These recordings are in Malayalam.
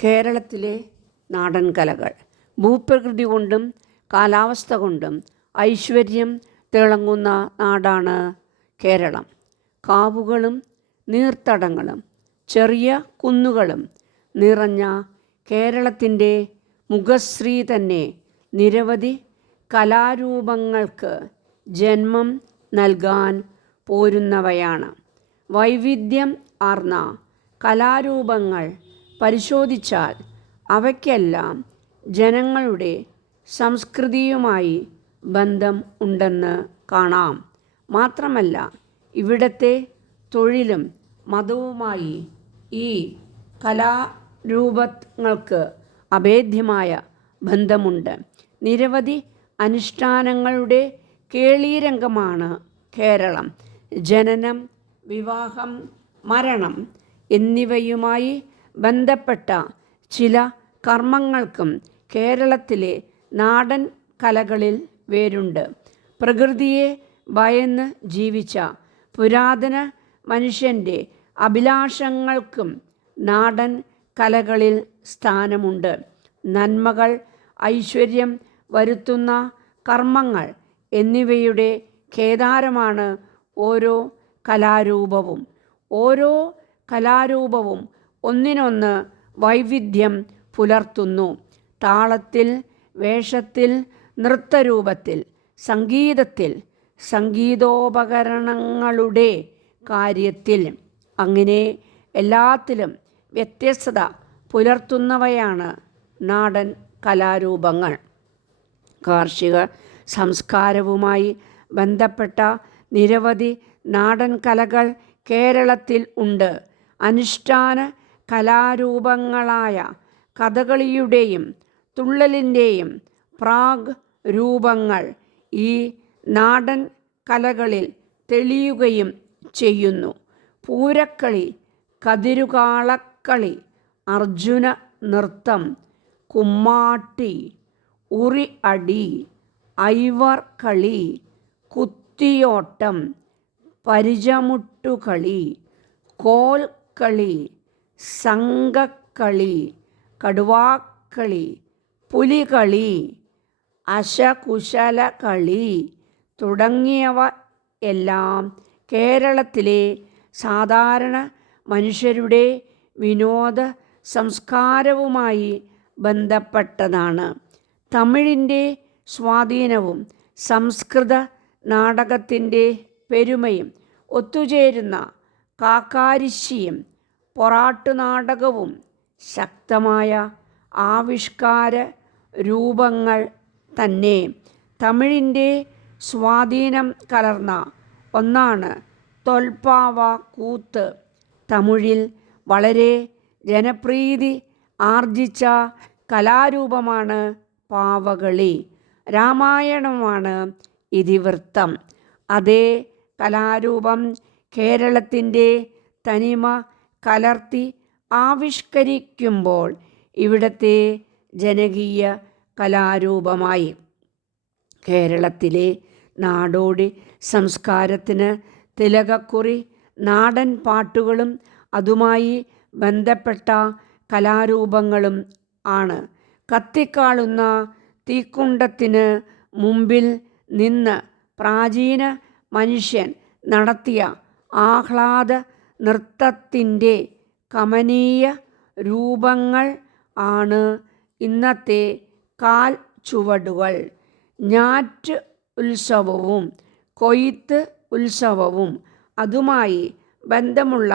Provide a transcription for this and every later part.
കേരളത്തിലെ നാടൻ കലകൾ ഭൂപ്രകൃതി കൊണ്ടും കാലാവസ്ഥ കൊണ്ടും ഐശ്വര്യം തിളങ്ങുന്ന നാടാണ് കേരളം. കാവുകളും നീർത്തടങ്ങളും ചെറിയ കുന്നുകളും നിറഞ്ഞ കേരളത്തിൻ്റെ മുഖശ്രീ തന്നെ നിരവധി കലാരൂപങ്ങൾക്ക് ജന്മം നൽകാൻ പോരുന്നവയാണ്. വൈവിധ്യം ആർന്ന കലാരൂപങ്ങൾ പരിശോധിച്ചാൽ അവയ്ക്കെല്ലാം ജനങ്ങളുടെ സംസ്കൃതിയുമായി ബന്ധം ഉണ്ടെന്ന് കാണാം. മാത്രമല്ല, ഇവിടത്തെ തൊഴിലും മതവുമായി ഈ കലാരൂപങ്ങൾക്ക് അഭേദ്യമായ ബന്ധമുണ്ട്. നിരവധി അനുഷ്ഠാനങ്ങളുടെ കേളീരംഗമാണ് കേരളം. ജനനം, വിവാഹം, മരണം എന്നിവയുമായി ബന്ധപ്പെട്ട ചില കർമ്മങ്ങൾക്കും കേരളത്തിലെ നാടൻ കലകളിൽ വേരുണ്ട്. പ്രകൃതിയെ ഭയന്ന് ജീവിച്ച പുരാതന മനുഷ്യൻ്റെ അഭിലാഷങ്ങൾക്കും നാടൻ കലകളിൽ സ്ഥാനമുണ്ട്. നന്മകൾ, ഐശ്വര്യം വരുത്തുന്ന കർമ്മങ്ങൾ എന്നിവയുടെ കേദാരമാണ് ഓരോ കലാരൂപവും. ഓരോ കലാരൂപവും ഒന്നിനൊന്ന് വൈവിധ്യം പുലർത്തുന്നു. താളത്തിൽ, വേഷത്തിൽ, നൃത്തരൂപത്തിൽ, സംഗീതത്തിൽ, സംഗീതോപകരണങ്ങളുടെ കാര്യത്തിൽ, അങ്ങനെ എല്ലാത്തിലും വ്യത്യസ്തത പുലർത്തുന്നവയാണ് നാടൻ കലാരൂപങ്ങൾ. കാർഷിക സംസ്കാരവുമായി ബന്ധപ്പെട്ട നിരവധി നാടൻ കലകൾ കേരളത്തിൽ ഉണ്ട്. അനുഷ്ഠാന കലാരൂപങ്ങളായ കഥകളിയുടെയും തുള്ളലിൻ്റെയും പ്രാഗ് രൂപങ്ങൾ ഈ നാടൻ കലകളിൽ തെളിയുകയും ചെയ്യുന്നു. പൂരക്കളി, കതിരുകാളക്കളി, അർജുന നൃത്തം, കുമ്മാട്ടി, ഉറി അടി, ഐവർ കളി, കുത്തിയോട്ടം, പരിചമുട്ടുകളി, കോൽക്കളി, സംഘക്കളി, കടുവാക്കളി, പുലികളി, അശകുശലകളി തുടങ്ങിയവ എല്ലാം കേരളത്തിലെ സാധാരണ മനുഷ്യരുടെ വിനോദ സംസ്കാരവുമായി ബന്ധപ്പെട്ടതാണ്. തമിഴിൻ്റെ സ്വാധീനവും സംസ്കൃത നാടകത്തിൻ്റെ പെരുമയും ഒത്തുചേരുന്ന കാക്കാരിശ്ശിയും പൊറാട്ടുനാടകവും ശക്തമായ ആവിഷ്കാര രൂപങ്ങൾ തന്നെ. തമിഴിൻ്റെ സ്വാധീനം കലർന്ന ഒന്നാണ് തൊൽപ്പാവ കൂത്ത്. തമിഴിൽ വളരെ ജനപ്രീതി ആർജിച്ച കലാരൂപമാണ് പാവകളി. രാമായണമാണ് ഇതിവൃത്തം. അതേ കലാരൂപം കേരളത്തിൻ്റെ തനിമ കലർത്തി ആവിഷ്കരിക്കുമ്പോൾ ഇവിടത്തെ ജനകീയ കലാരൂപമായി. കേരളത്തിലെ നാടോടി സംസ്കാരത്തിന് തിലകക്കുറി നാടൻ പാട്ടുകളും അതുമായി ബന്ധപ്പെട്ട കലാരൂപങ്ങളും ആണ്. കത്തിക്കാളുന്ന തീക്കുണ്ടത്തിന് മുമ്പിൽ നിന്ന് പ്രാചീന മനുഷ്യൻ നടത്തിയ ആഹ്ലാദ നൃത്തത്തിൻ്റെ കമനീയ രൂപങ്ങൾ ആണ് ഇന്നത്തെ കാൽ ചുവടുകൾ. ഞാറ്റ് ഉത്സവവും കൊയ്ത്ത് ഉത്സവവും അതുമായി ബന്ധമുള്ള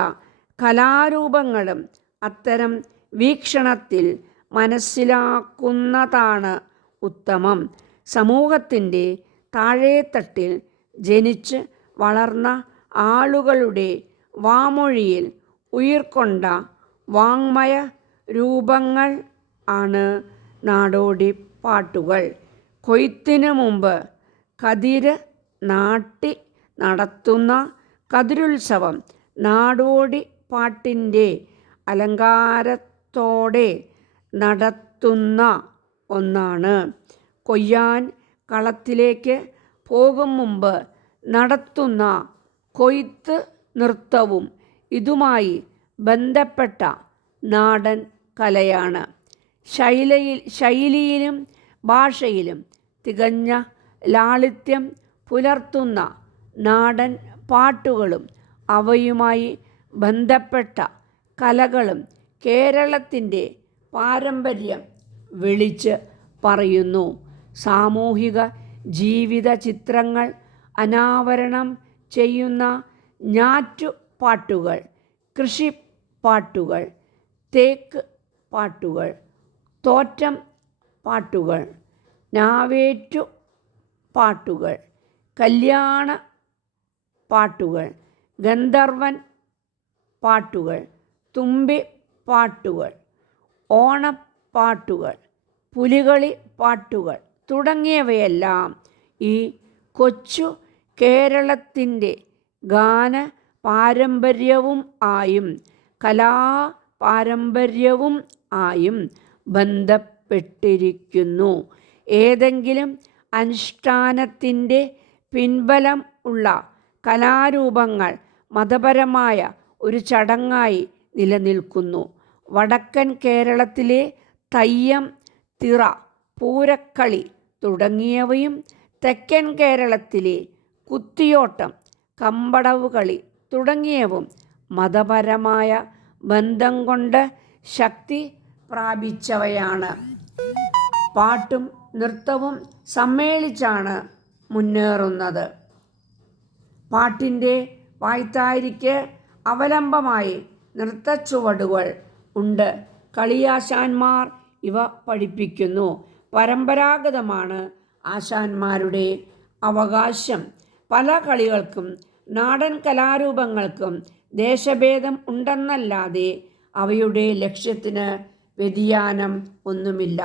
കലാരൂപങ്ങളും അത്തരം വീക്ഷണത്തിൽ മനസ്സിലാക്കുന്നതാണ് ഉത്തമം. സമൂഹത്തിൻ്റെ താഴേത്തട്ടിൽ ജനിച്ച് വളർന്ന ആളുകളുടെ വാമൊഴിയിൽ ഉയിർക്കൊണ്ട വാങ്മയ രൂപങ്ങൾ ആണ് നാടോടി പാട്ടുകൾ. കൊയ്ത്തിനു മുമ്പ് കതിര് നാട്ടി നടത്തുന്ന കതിരുത്സവം നാടോടി പാട്ടിൻ്റെ അലങ്കാരത്തോടെ നടത്തുന്ന ഒന്നാണ്. കൊയ്യാൻ കളത്തിലേക്ക് പോകും മുമ്പ് നടത്തുന്ന കൊയ്ത്ത് നൃത്തവും ഇതുമായി ബന്ധപ്പെട്ട നാടൻ കലയാണ്. ശൈലിയിലും ഭാഷയിലും തികഞ്ഞ ലാളിത്യം പുലർത്തുന്ന നാടൻ പാട്ടുകളും അവയുമായി ബന്ധപ്പെട്ട കലകളും കേരളത്തിൻ്റെ പാരമ്പര്യം വിളിച്ച് പറയുന്നു. സാമൂഹിക ജീവിത ചിത്രങ്ങൾ അനാവരണം ചെയ്യുന്ന ഞാറ്റുപാട്ടുകൾ, കൃഷിപ്പാട്ടുകൾ, തേക്ക് പാട്ടുകൾ, തോറ്റം പാട്ടുകൾ, ഞാവേറ്റു പാട്ടുകൾ, കല്യാണ പാട്ടുകൾ, ഗന്ധർവൻ പാട്ടുകൾ, തുമ്പി പാട്ടുകൾ, ഓണപ്പാട്ടുകൾ, പുലികളി പാട്ടുകൾ തുടങ്ങിയവയെല്ലാം ഈ കൊച്ചു കേരളത്തിൻ്റെ ഗാന പാരമ്പര്യവും ആയും കലാപാരമ്പര്യവും ആയും ബന്ധപ്പെട്ടിരിക്കുന്നു. ഏതെങ്കിലും അനുഷ്ഠാനത്തിൻ്റെ പിൻബലം ഉള്ള കലാരൂപങ്ങൾ മതപരമായ ഒരു ചടങ്ങായി നിലനിൽക്കുന്നു. വടക്കൻ കേരളത്തിലെ തെയ്യം, തിറ, പൂരക്കളി തുടങ്ങിയവയും തെക്കൻ കേരളത്തിലെ കുത്തിയോട്ടം, കമ്പടവ് കളി തുടങ്ങിയവും മതപരമായ ബന്ധം കൊണ്ട് ശക്തി പ്രാപിച്ചവയാണ്. പാട്ടും നൃത്തവും സമ്മേളിച്ചാണ് മുന്നേറുന്നത്. പാട്ടിൻ്റെ വായ്ത്താരിക്ക് അവലംബമായി നൃത്തച്ചുവടുകൾ ഉണ്ട്. കളിയാശാന്മാർ ഇവ പഠിപ്പിക്കുന്നു. പരമ്പരാഗതമാണ് ആശാന്മാരുടെ അവകാശം. പല കളികൾക്കും നാടൻ കലാരൂപങ്ങൾക്കും ദേശഭേദം ഉണ്ടെന്നല്ലാതെ അവയുടെ ലക്ഷ്യത്തിന് വ്യതിയാനം ഒന്നുമില്ല.